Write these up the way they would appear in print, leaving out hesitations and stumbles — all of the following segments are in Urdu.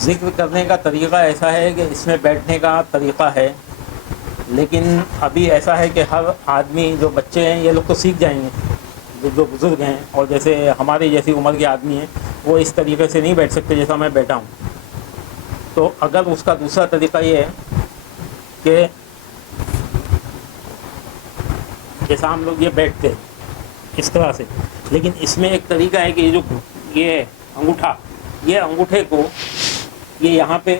ذکر کرنے کا طریقہ ایسا ہے کہ اس میں بیٹھنے کا طریقہ ہے، لیکن ابھی ایسا ہے کہ ہر آدمی، جو بچے ہیں یہ لوگ تو سیکھ جائیں گے، جو بزرگ ہیں اور جیسے ہماری جیسی عمر کے آدمی ہیں وہ اس طریقے سے نہیں بیٹھ سکتے جیسا میں بیٹھا ہوں. تو اگر اس کا دوسرا طریقہ یہ ہے کہ جیسا ہم لوگ یہ بیٹھتے اس طرح سے، لیکن اس میں ایک طریقہ ہے کہ یہ انگوٹھا، یہ انگوٹھے کو یہ یہاں پہ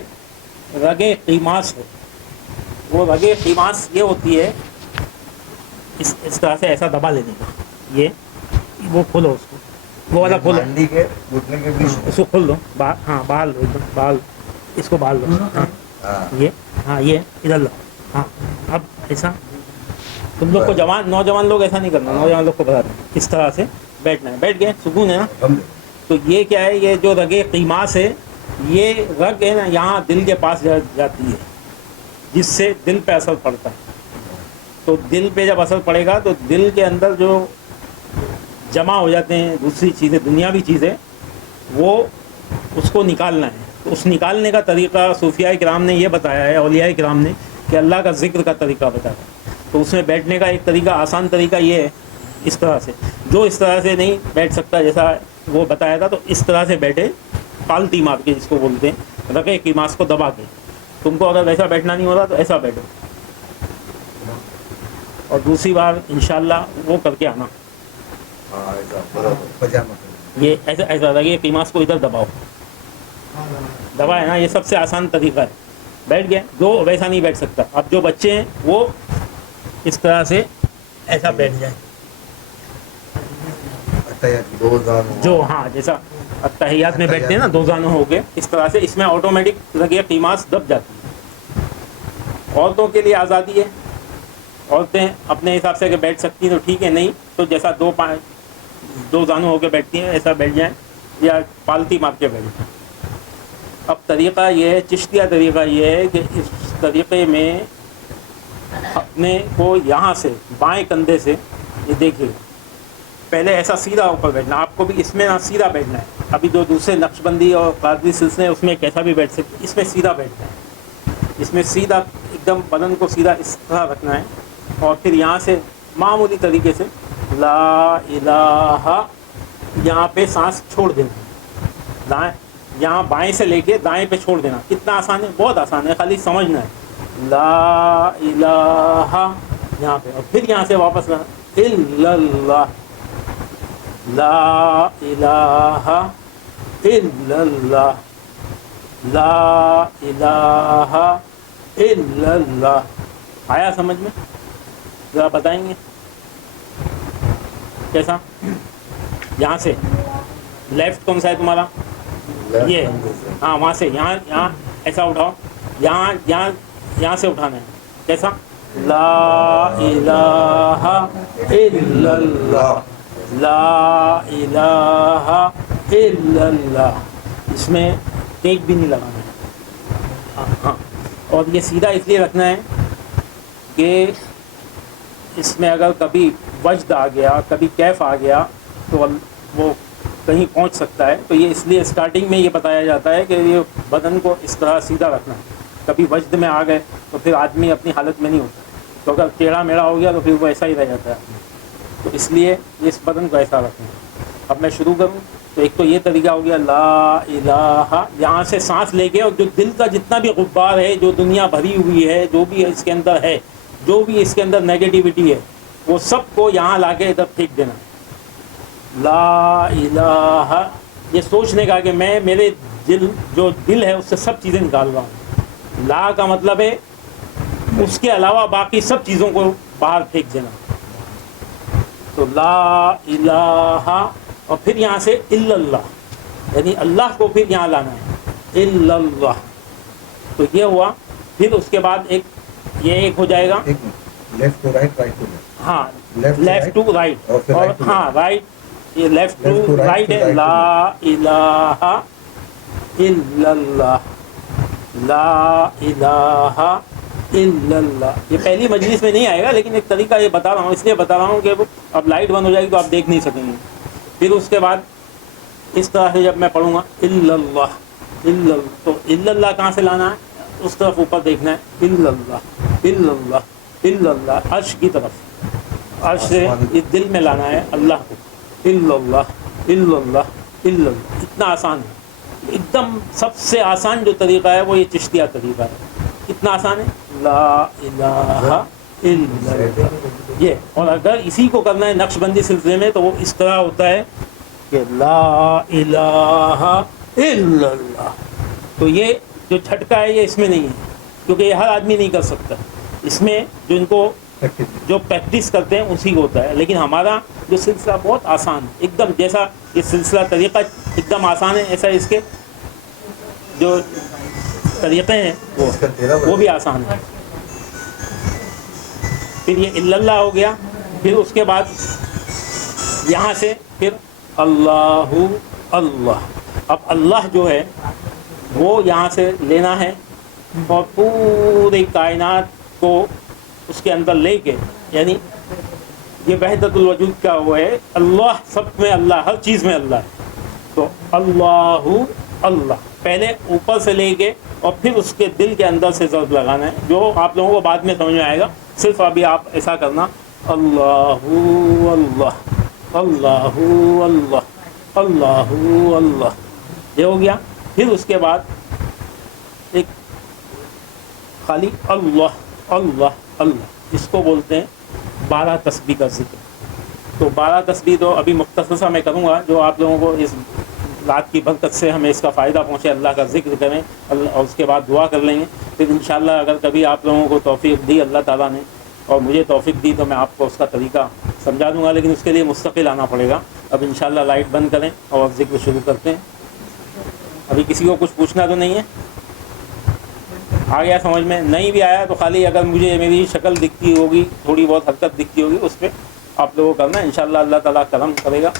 رگے قیماس ہے، وہ رگے قیماس یہ ہوتی ہے اس طرح سے ایسا دبا لینے کا. یہ وہ کھولو، اس کو وہ والا کھولو، اس کو کھول دو، ہاں باہر لو، ایک دم باہر، اس کو باہر لو. ہاں یہ ادھر لو. ہاں اب ایسا تم لوگ کو نوجوان لوگ ایسا نہیں کرنا، نوجوان لوگ کو بتا دیں اس طرح سے بیٹھنا ہے. بیٹھ گئے، سکون ہے نا. تو یہ کیا ہے، یہ جو رگے قیماس ہے، یہ رگ ہے نا یہاں دل کے پاس جاتی ہے، جس سے دل پہ اثر پڑتا ہے. تو دل پہ جب اثر پڑے گا تو دل کے اندر جو جمع ہو جاتے ہیں دوسری چیزیں، دنیاوی چیزیں، وہ اس کو نکالنا ہے. تو اس نکالنے کا طریقہ صوفیاء کرام نے یہ بتایا ہے، اولیاء کرام نے، کہ اللہ کا ذکر کا طریقہ بتایا ہے. تو اس میں بیٹھنے کا ایک طریقہ، آسان طریقہ یہ ہے اس طرح سے. جو اس طرح سے نہیں بیٹھ سکتا جیسا وہ بتایا تھا، تو اس طرح سے بیٹھے، پالتی مار کے جس کو بولتے ہیں، رگے قیماس کو دبا کے. تم کو اگر ویسا بیٹھنا نہیں ہو رہا تو ایسا بیٹھو، اور دوسری بار انشاءاللہ وہ کر کے آنا. یہ ایسا رگے قیماس کو ادھر دباؤ، دبا ہے نا. یہ سب سے آسان طریقہ ہے. بیٹھ گئے. جو ویسا نہیں بیٹھ سکتا، اب جو بچے ہیں وہ اس طرح سے ایسا بیٹھ جائیں، جو ہاں جیسا اتحیات میں بیٹھتے ہیں نا، دو زانوں ہو کے اس طرح سے. اس میں آٹومیٹک رگے قیماس دب جاتی ہے. عورتوں کے لیے آزادی ہے، عورتیں اپنے حساب سے اگر بیٹھ سکتی ہیں تو ٹھیک ہے، نہیں تو جیسا دو زانوں ہو کے بیٹھتی ہیں ایسا بیٹھ جائیں، یا پالتی مار کے بیٹھ جائیں. اب طریقہ یہ ہے، چشتیہ طریقہ یہ ہے کہ اس طریقے میں اپنے کو یہاں سے بائیں کندھے سے، یہ دیکھیے، پہلے ایسا سیدھا اوپر بیٹھنا. آپ کو بھی اس میں نہ سیدھا بیٹھنا ہے. ابھی جو دوسرے نقش بندی اور قادری سلسلے ہیں اس میں کیسا بھی بیٹھ سکتے، اس میں سیدھا بیٹھنا ہے. اس میں سیدھا ایک دم بدن کو سیدھا اس طرح رکھنا ہے، اور پھر یہاں سے معمولی طریقے سے لا الہ، یہاں پہ سانس چھوڑ دینا. دائیں، یہاں بائیں سے لے کے دائیں پہ چھوڑ دینا. کتنا آسان ہے، بہت آسان ہے، خالی سمجھنا ہے. لا الہ یہاں پہ، اور پھر یہاں سے واپس لانا الا اللہ، لا الہ الا اللہ، لا الہ الا اللہ. آیا سمجھ میں؟ ذرا بتائیں گے کیسا؟ یہاں سے لیفٹ کون سا ہے تمہارا؟ یہ ہاں، وہاں سے یہاں ایسا اٹھاؤ، یہاں سے اٹھانا ہے. کیسا؟ لا الہ الا اللہ، لا الہ الا اللہ. اس میں ٹیک بھی نہیں لگانا ہے. ہاں، اور یہ سیدھا اس لیے رکھنا ہے کہ اس میں اگر کبھی وجد آ گیا، کبھی کیف آ گیا تو وہ کہیں پہنچ سکتا ہے. تو یہ اس لیے اسٹارٹنگ میں یہ بتایا جاتا ہے کہ یہ بدن کو اس طرح سیدھا رکھنا ہے. کبھی وجد میں آ گئے تو پھر آدمی اپنی حالت میں نہیں ہوتا، تو اگر ٹیڑھا میڑھا ہو گیا تو پھر وہ ایسا ہی رہ جاتا ہے. تو اس لیے اس بدن کو ایسا رکھنا ہے. اب میں شروع کروں تو ایک تو یہ طریقہ ہو گیا لا الہ، یہاں سے سانس لے کے، اور جو دل کا جتنا بھی غبار ہے، جو دنیا بھری ہوئی ہے، جو بھی اس کے اندر ہے، جو بھی اس کے اندر نیگیٹیوٹی ہے، وہ سب کو یہاں لا کے ادھر پھینک دینا. لا الہ، یہ سوچنے کا کہ میں، میرے جو دل ہے اس سے سب چیزیں نکال رہا ہوں. لا کا مطلب ہے اس کے علاوہ باقی سب چیزوں کو باہر پھینک دینا. تو لا الہ، اور پھر یہاں سے الا اللہ، یعنی اللہ کو پھر یہاں لانا ہے، الا اللہ. تو یہ ہوا. پھر اس کے بعد ایک ہو جائے گا left to right, right to left. ہاں، لیفٹ ٹو رائٹ، اور ہاں رائٹ، یہ لیفٹ ٹو رائٹ ہے. لا الہ الا اللہ، لا الہ الا اللہ. یہ پہلی مجلس میں نہیں آئے گا، لیکن ایک طریقہ یہ بتا رہا ہوں، اس لیے بتا رہا ہوں کہ اب لائٹ بند ہو جائے گی تو آپ دیکھ نہیں سکیں گے. پھر اس کے بعد اس طرح سے جب میں پڑھوں گا الا اللہ، تو الا اللہ کہاں سے لانا ہے؟ اس طرف اوپر دیکھنا ہے، الا اللہ الا اللہ الا اللہ، عرش کی طرف، عرش سے اس دل میں لانا ہے اللہ کو، الا اللہ الا اللہ الا اللہ. اتنا آسان ہے ایک دم. سب سے آسان جو طریقہ ہے وہ یہ چشتیہ طریقہ ہے. کتنا آسان ہے، لا الہ الا اللہ یہ. اور اگر اسی کو کرنا ہے نقش بندی سلسلے میں تو وہ اس طرح ہوتا ہے کہ لا الہ الا اللہ. تو یہ جو جھٹکا ہے یہ اس میں نہیں ہے، کیونکہ یہ ہر آدمی نہیں کر سکتا. اس میں جو ان کو جو پریکٹس کرتے ہیں اسی کو ہوتا ہے. لیکن ہمارا جو سلسلہ بہت آسان ہے ایک دم. جیسا یہ سلسلہ طریقہ ایک دم آسان ہے، ایسا اس کے جو طریقے ہیں وہ بھی آسان ہے. پھر یہ الا اللہ ہو گیا. پھر اس کے بعد یہاں سے پھر اللہ اللہ. اب اللہ جو ہے وہ یہاں سے لینا ہے اور پوری کائنات کو اس کے اندر لے کے، یعنی یہ وحدت الوجود کا وہ ہے، اللہ سب میں اللہ، ہر چیز میں اللہ ہے. تو اللہ اللہ پہلے اوپر سے لے کے اور پھر اس کے دل کے اندر سے ضرب لگانا ہے، جو آپ لوگوں کو بعد میں سمجھ میں آئے گا. صرف ابھی آپ ایسا کرنا اللہ اللہ اللہ اللہ اللہ اللہ، یہ ہو گیا. پھر اس کے بعد ایک خالی اللہ اللہ اللہ، اس کو بولتے ہیں 12 تسبیح کا ذکر. تو 12 تسبیح تو ابھی مختصر سا میں کروں گا، جو آپ لوگوں کو اس رات کی برکت سے ہمیں اس کا فائدہ پہنچے. اللہ کا ذکر کریں اور اس کے بعد دعا کر لیں گے. پھر انشاءاللہ اگر کبھی آپ لوگوں کو توفیق دی اللہ تعالیٰ نے اور مجھے توفیق دی تو میں آپ کو اس کا طریقہ سمجھا دوں گا، لیکن اس کے لیے مستقل آنا پڑے گا. اب انشاءاللہ لائٹ بند کریں اور ذکر شروع کرتے ہیں. ابھی کسی کو کچھ پوچھنا تو نہیں ہے؟ آ گیا سمجھ میں؟ نہیں بھی آیا تو خالی اگر مجھے میری شکل دکھتی ہوگی، تھوڑی بہت حرکت دکھتی ہوگی، اس پہ آپ لوگوں کو کرنا ہے. انشاءاللہ اللہ تعالیٰ کرم کرے گا.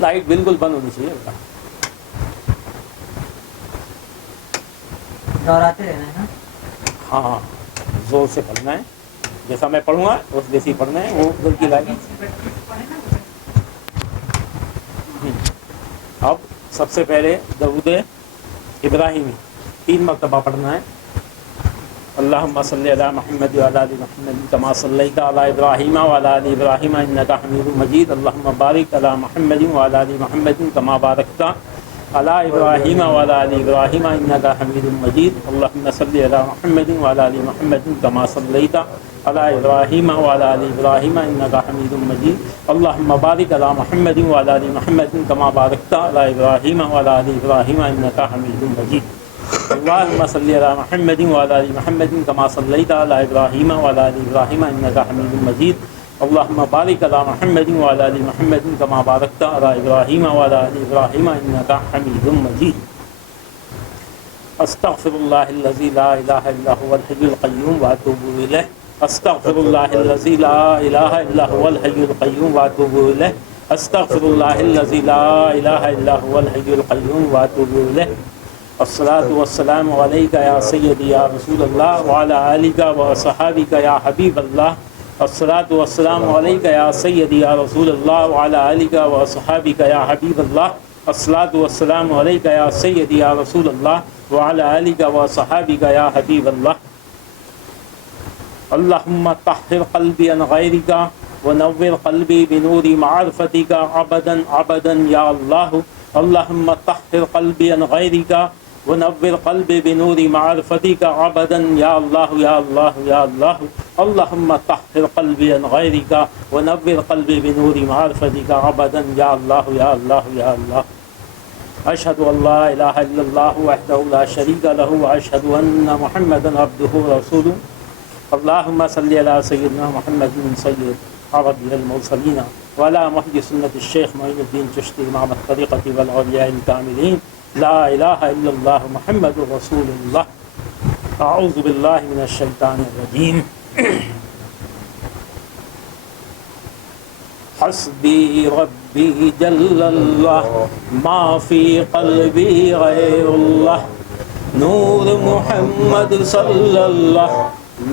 لائٹ بالکل بند ہونی چاہیے. دوہراتے رہنا ہے. ہاں زور سے پڑھنا ہے، جیسا میں پڑھوں گا اس جیسی پڑھنا ہے. وہ ادھر کی لائٹ. اب سب سے پہلے درود ابراہیمی 3 مرتبہ پڑھنا ہے. اللہم صلی علی محمد وعلی آل محمد کما صلیت علی ابراہیم وعلی آل ابراہیم انک حمید مجید. اللہم بارک علی محمد وعلی آل محمد کما بارکت علی ابراہیم وعلی آل ابراہیم انک حمید مجید. اللہم صلی علی محمد وعلی آل محمد کما صلیت علی ابراہیم وعلی آل ابراہیم انک حمید مجید. اللہم بارک علی محمد وعلی آل محمد کما بارکت علی ابراہیم وعلی آل ابراہیم انک حمید مجید. اللہم صلی علی محمد وعلی آل محمد کما صلیت علی ابراہیم وعلی آل ابراہیم انک حمید مجید. اللہم بارک علی محمد وعلی آل محمد کما بارکت علی ابراہیم وعلی آل ابراہیم انک حمید مجید. استغفر اللہ الذی لا الہ الا هو الحی القیوم واتوب الیہ. استغفر اللہ الذی لا الہ الا هو الحی القیوم واتوب الیہ. استغفر اللہ الذی لا الہ الا هو الحی القیوم واتوب الیہ. الصلاۃ والسلام علیک یا سیدی یا رسول اللہ وعلی آلک وصحابک یا حبیب اللہ. الصلاۃ والسلام علیک یا سیدی یا رسول اللہ وعلی آلک وصحابک یا حبیب اللہ. الصلاۃ والسلام علیک یا سیدی یا رسول اللہ وعلی آلک وصحابک یا حبیب اللہ. اللہم طہر قلبی عن غیرک ونور قلبی بنور معرفتک عبدا عبدا یا اللہ. اللہم طہر قلبی عن غیرک ونور قلبی بنور معرفتک عبدا یا اللہ یا اللہ یا اللہ. اللہم طہر قلبی عن غیرک ونور قلبی بنور معرفتک عبدا یا اللہ یا اللہ یا اللہ. اشہد ان لا الہ الا اللہ وحدہ لا شریک لہ واشہد ان محمدا عبدہ ورسولہ. اللہم صلی علی سیدنا محمد سید عربی المرسلین وعلی محی سنت الشیخ معین الدین چشتی امام الطریقۃ والاولیاء الکاملین. لا الہ الا اللہ محمد رسول اللہ. اعوذ باللہ من الشیطان الرجیم. حسبی ربی جل اللہ ما فی قلبی غیر اللہ. نور محمد صلی اللہ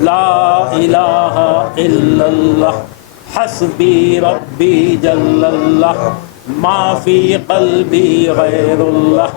لا الہ الا اللہ. حسبی ربی جل اللہ ما فی قلبی غیر اللہ.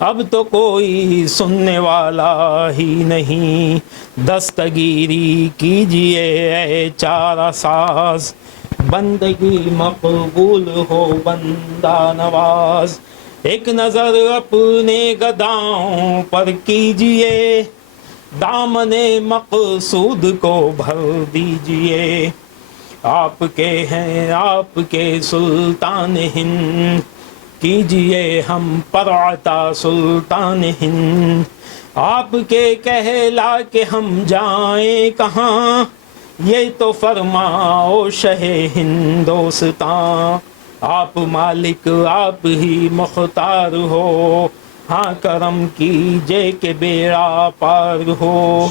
اب تو کوئی سننے والا ہی نہیں، دستگیری کیجئے اے چارہ ساز، بندگی مقبول ہو بندہ نواز، ایک نظر اپنے گداؤں پر کیجئے، دامن مقصود کو بھر دیجئے، آپ کے ہیں آپ کے سلطان ہند، کیجئے ہم پر عطا سلطان ہند، آپ کے کہلا کہ ہم جائیں کہاں، یہ تو فرماؤ شہ ہندوستاں، آپ مالک آپ ہی مختار ہو، ہاں کرم کیجئے کہ بیڑا پار ہو،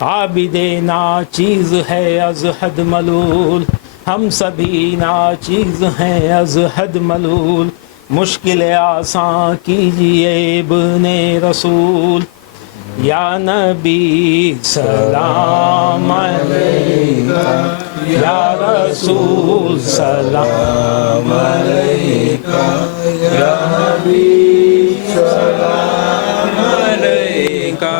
عابد ناچیز ہے از حد ملول، ہم سبھی ناچیز ہیں از حد ملول، مشکل آسان کیجئے ابن رسول، یا نبی سلام علیکہ، یا رسول سلام علیکہ، یا نبی سلام علیکہ،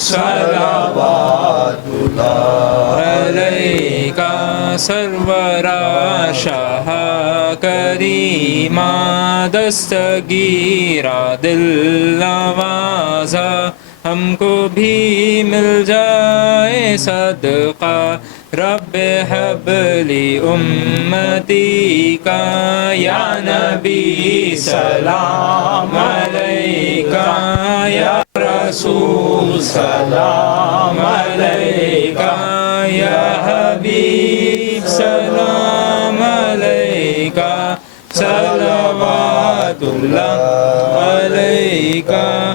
صلوات اللہ علیکہ، سرورا شاہ کریمہ، دستگیرہ دل نوازا، ہم کو بھی مل جائے صدقہ، رب حب لی امتی کا، یا نبی سلام علیکہ، یا رسول سلام علیکہ، یا حبیب سلام علیکہ، صلوات اللہ علیکہ۔